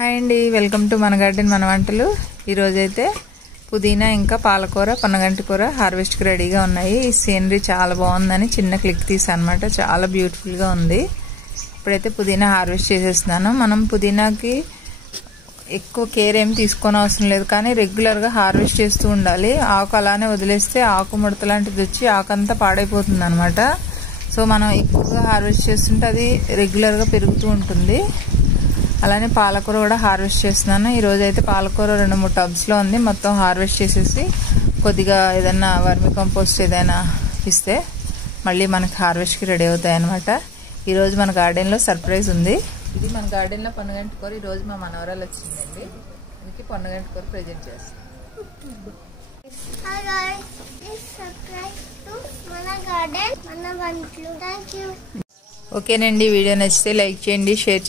Hi అండి, welcome to మన garden మన వంటలు. ఈరోజైతే పుదీనా ఇంకా పాలకూర పొన్నగంటి కూర హార్వెస్ట్కి రెడీగా ఉన్నాయి. ఈ సీనరీ చాలా బాగుందని చిన్న క్లిక్ తీసాను అనమాట. చాలా బ్యూటిఫుల్గా ఉంది. ఇప్పుడైతే పుదీనా హార్వెస్ట్ చేసేస్తున్నాను. మనం పుదీనాకి ఎక్కువ కేర్ ఏం తీసుకోని అవసరం లేదు, కానీ రెగ్యులర్గా హార్వెస్ట్ చేస్తూ ఉండాలి. ఆకు అలానే వదిలేస్తే ఆకు ముడత లాంటిది వచ్చి ఆకంతా పాడైపోతుంది అనమాట. సో మనం ఎక్కువగా హార్వెస్ట్ చేస్తుంటే అది రెగ్యులర్గా పెరుగుతూ ఉంటుంది. అలానే పాలకూర కూడా హార్వెస్ట్ చేస్తున్నాను. ఈరోజు అయితే పాలకూర 2-3 టబ్స్లో ఉంది. మొత్తం హార్వెస్ట్ చేసేసి కొద్దిగా ఏదైనా వర్మి కంపోస్ట్ ఏదైనా ఇస్తే మళ్ళీ మనకి హార్వెస్ట్కి రెడీ అవుతాయి అనమాట. ఈరోజు మన గార్డెన్లో సర్ప్రైజ్ ఉంది. ఇది మన గార్డెన్లో పొన్నగంటి కూర. ఈరోజు మా మనవరాలు వచ్చిందండి, అందుకే పొన్నగంటి కూర ప్రజెంట్ చేస్తాం. ఓకేనండి, వీడియో నచ్చితే లైక్ చేయండి, షేర్ చేయండి.